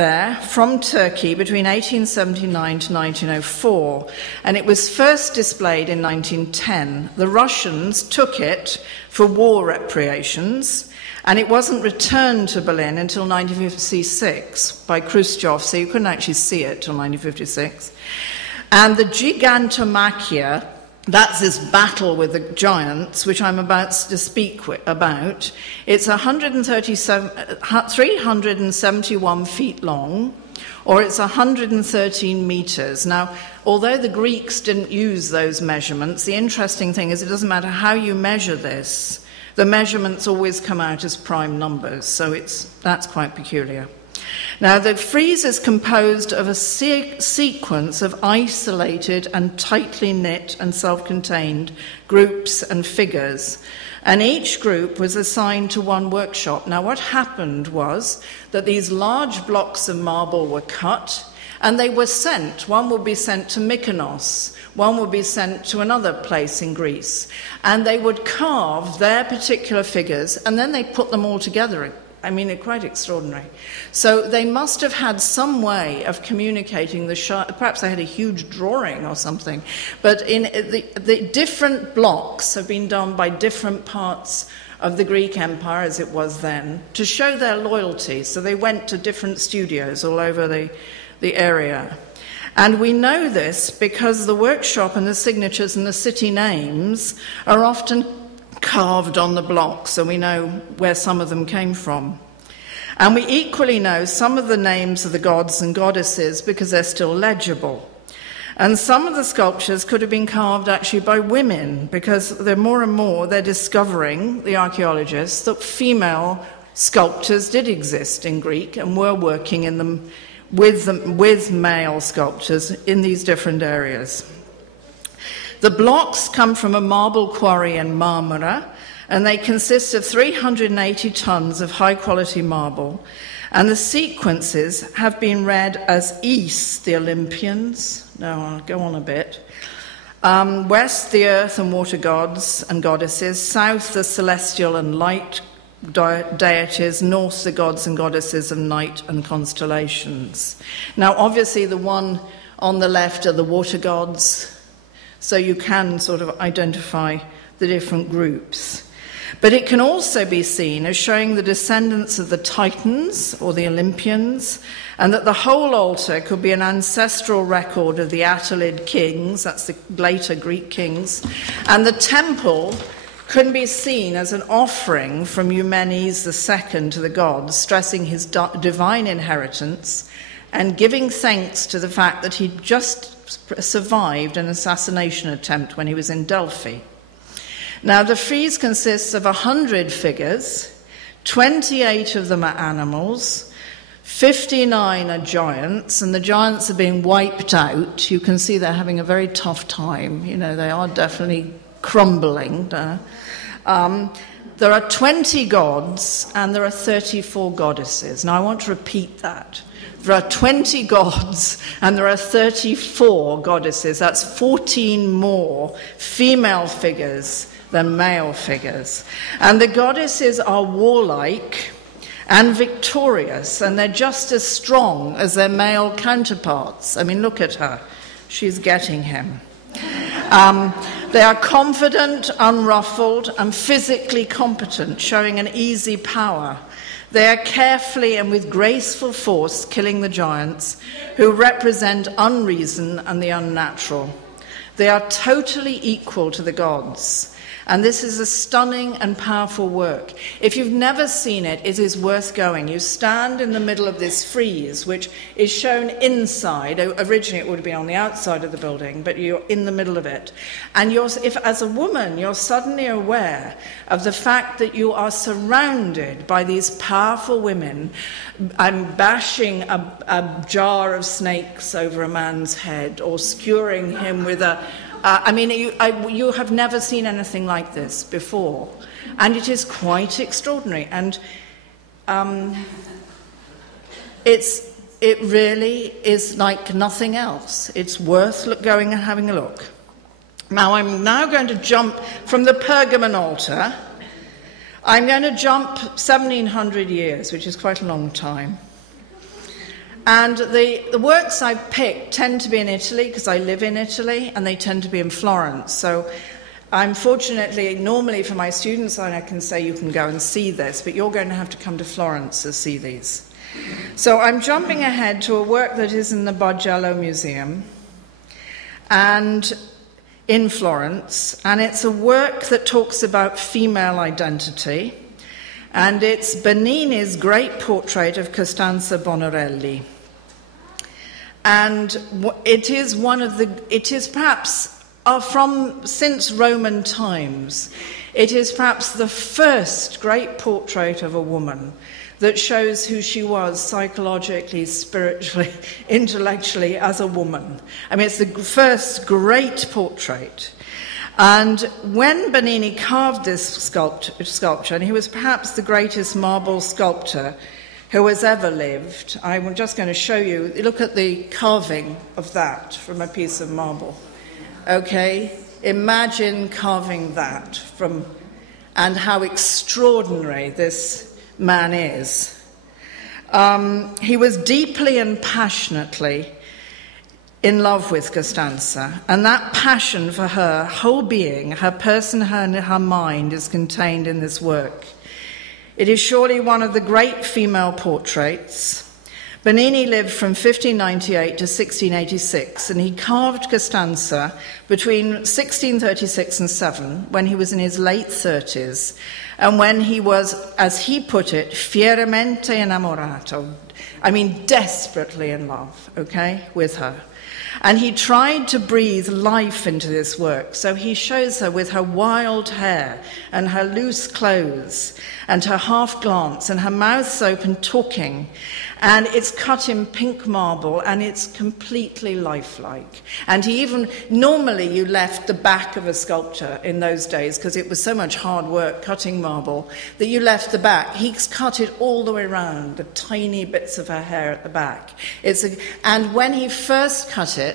there from Turkey between 1879 to 1904, and it was first displayed in 1910. The Russians took it for war reparations, and it wasn't returned to Berlin until 1956 by Khrushchev, so you couldn't actually see it till 1956. And the Gigantomachia, that's this battle with the giants, which I'm about to speak about. It's 371 feet long, or it's 113 meters. Now, although the Greeks didn't use those measurements, the interesting thing is it doesn't matter how you measure this, the measurements always come out as prime numbers, so that's quite peculiar. Now, the frieze is composed of a sequence of isolated and tightly knit and self-contained groups and figures, and each group was assigned to one workshop. Now, what happened was that these large blocks of marble were cut, and they were sent. One would be sent to Mykonos, one would be sent to another place in Greece, and they would carve their particular figures, and then they put them all together. I mean, it's quite extraordinary. So they must have had some way of communicating perhaps they had a huge drawing or something, but in the different blocks have been done by different parts of the Greek Empire, as it was then, to show their loyalty. So they went to different studios all over the area. And we know this because the workshop and the signatures and the city names are often carved on the block, so we know where some of them came from. And we equally know some of the names of the gods and goddesses because they're still legible. And some of the sculptures could have been carved actually by women, because they're more and more they're discovering, the archaeologists, that female sculptors did exist in Greek and were working in them with male sculptors in these different areas. The blocks come from a marble quarry in Marmara, and they consist of 380 tons of high-quality marble. And the sequences have been read as east, the Olympians. No, I'll go on a bit. West, the earth and water gods and goddesses. South, the celestial and light deities. North, the gods and goddesses of night and constellations. Now, obviously, the one on the left are the water gods, so you can sort of identify the different groups. But it can also be seen as showing the descendants of the Titans or the Olympians, and that the whole altar could be an ancestral record of the Attalid kings, that's the later Greek kings, and the temple could be seen as an offering from Eumenes II to the gods, stressing his divine inheritance and giving thanks to the fact that he just survived an assassination attempt when he was in Delphi. Now, the frieze consists of 100 figures, 28 of them are animals, 59 are giants, and the giants are being wiped out. You can see they're having a very tough time. You know, they are definitely crumbling. There are 20 gods, and there are 34 goddesses. Now, I want to repeat that. There are 20 gods and there are 34 goddesses. That's 14 more female figures than male figures. And the goddesses are warlike and victorious, and they're just as strong as their male counterparts. I mean, look at her. She's getting him. They are confident, unruffled, and physically competent, showing an easy power. They are carefully and with graceful force killing the giants, who represent unreason and the unnatural. They are totally equal to the gods. And this is a stunning and powerful work. If you've never seen it, it is worth going. You stand in the middle of this frieze, which is shown inside. Originally, it would have been on the outside of the building, but you're in the middle of it. And if, as a woman, you're suddenly aware of the fact that you are surrounded by these powerful women. I'm bashing a jar of snakes over a man's head, or skewering him with a... you have never seen anything like this before, and it is quite extraordinary. And it really is like nothing else. It's worth going and having a look. Now, I'm now going to jump from the Pergamon Altar. I'm going to jump 1,700 years, which is quite a long time. And the works I've picked tend to be in Italy, because I live in Italy, and they tend to be in Florence. So I'm fortunately, normally for my students, I can say you can go and see this, but you're going to have to come to Florence to see these. So I'm jumping ahead to a work that is in the Bargello Museum and in Florence, and it's a work that talks about female identity, and it's Bernini's great portrait of Costanza Bonorelli. And it is perhaps since Roman times, it is perhaps the first great portrait of a woman that shows who she was psychologically, spiritually, intellectually as a woman. I mean, it's the first great portrait. And when Bernini carved this sculpture, and he was perhaps the greatest marble sculptor who has ever lived, I'm just going to show you, look at the carving of that from a piece of marble. Okay? Imagine carving that from, and how extraordinary this man is. He was deeply and passionately in love with Costanza, and that passion for her whole being, her person, her mind, is contained in this work. It is surely one of the great female portraits. Bernini lived from 1598 to 1686, and he carved Costanza between 1636 and 7, when he was in his late 30s, and when he was, as he put it, fieramente innamorato. I mean, desperately in love, okay, with her. And he tried to breathe life into this work. So he shows her with her wild hair and her loose clothes and her half glance and her mouth open talking. And it's cut in pink marble and it's completely lifelike. And he even, normally you left the back of a sculpture in those days because it was so much hard work cutting marble that you left the back. He's cut it all the way around, the tiny bits of her hair at the back. And when he first cut it,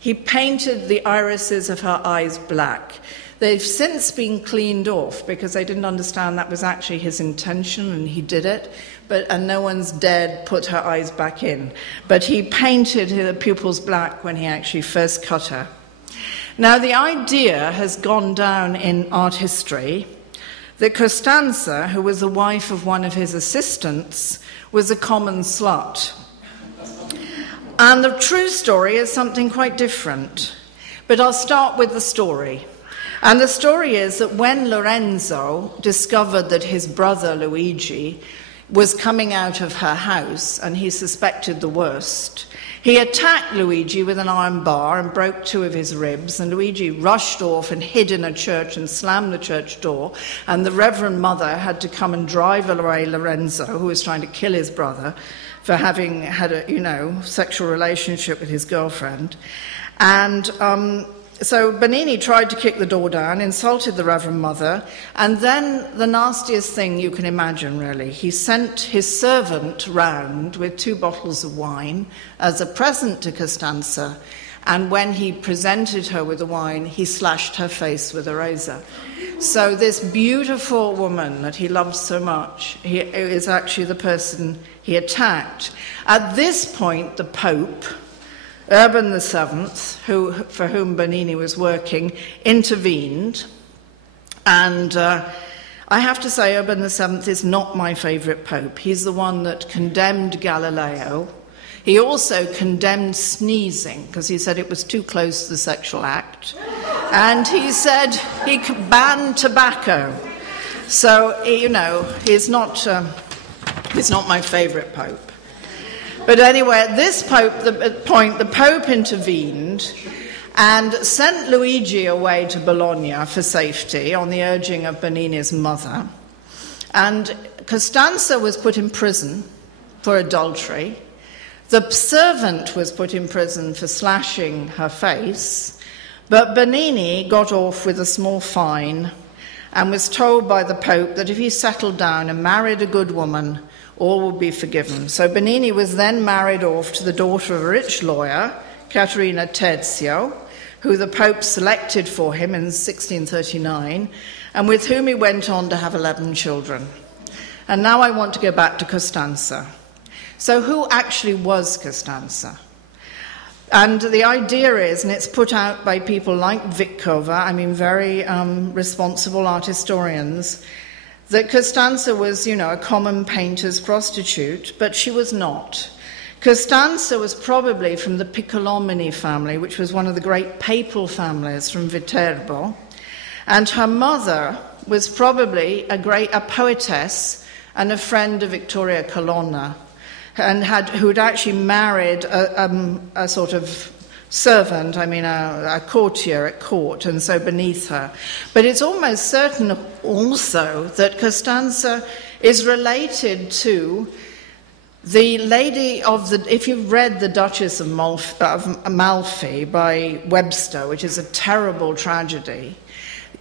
he painted the irises of her eyes black. They've since been cleaned off because they didn't understand that was actually his intention and he did it, and no one's dared put her eyes back in. But he painted her pupils black when he actually first cut her. Now the idea has gone down in art history that Costanza, who was the wife of one of his assistants, was a common slut. And the true story is something quite different. But I'll start with the story. And the story is that when Lorenzo discovered that his brother Luigi was coming out of her house and he suspected the worst, he attacked Luigi with an iron bar and broke 2 of his ribs, and Luigi rushed off and hid in a church and slammed the church door, and the Reverend Mother had to come and drive away Lorenzo, who was trying to kill his brother for having had a, sexual relationship with his girlfriend. And so Bernini tried to kick the door down, insulted the Reverend Mother, and then the nastiest thing you can imagine, really. He sent his servant round with 2 bottles of wine as a present to Costanza, and when he presented her with the wine, he slashed her face with a razor. So this beautiful woman that he loved so much, he is actually the person he attacked. At this point, the Pope, Urban VII, for whom Bernini was working, intervened. And I have to say Urban VII is not my favourite pope. He's the one that condemned Galileo. He also condemned sneezing because he said it was too close to the sexual act. And he said he banned tobacco. So, he's not my favourite pope. But anyway, at this point, the Pope intervened and sent Luigi away to Bologna for safety on the urging of Bernini's mother. And Costanza was put in prison for adultery. The servant was put in prison for slashing her face. But Bernini got off with a small fine and was told by the Pope that if he settled down and married a good woman, all would be forgiven. So Bernini was then married off to the daughter of a rich lawyer, Caterina Tezio, who the Pope selected for him in 1639, and with whom he went on to have 11 children. And now I want to go back to Costanza. So who actually was Costanza? And the idea is, and it's put out by people like Vitkova, very responsible art historians, that Costanza was, a common painter's prostitute, but she was not. Costanza was probably from the Piccolomini family, which was one of the great papal families from Viterbo, and her mother was probably a poetess and a friend of Vittoria Colonna, and who had actually married a sort of servant, a courtier at court, and so beneath her. But it's almost certain also that Costanza is related to the lady of if you've read The Duchess of Malfi by Webster, which is a terrible tragedy,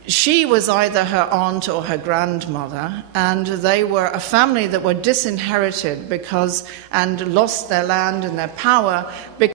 she was either her aunt or her grandmother, and they were a family that were disinherited and lost their land and their power because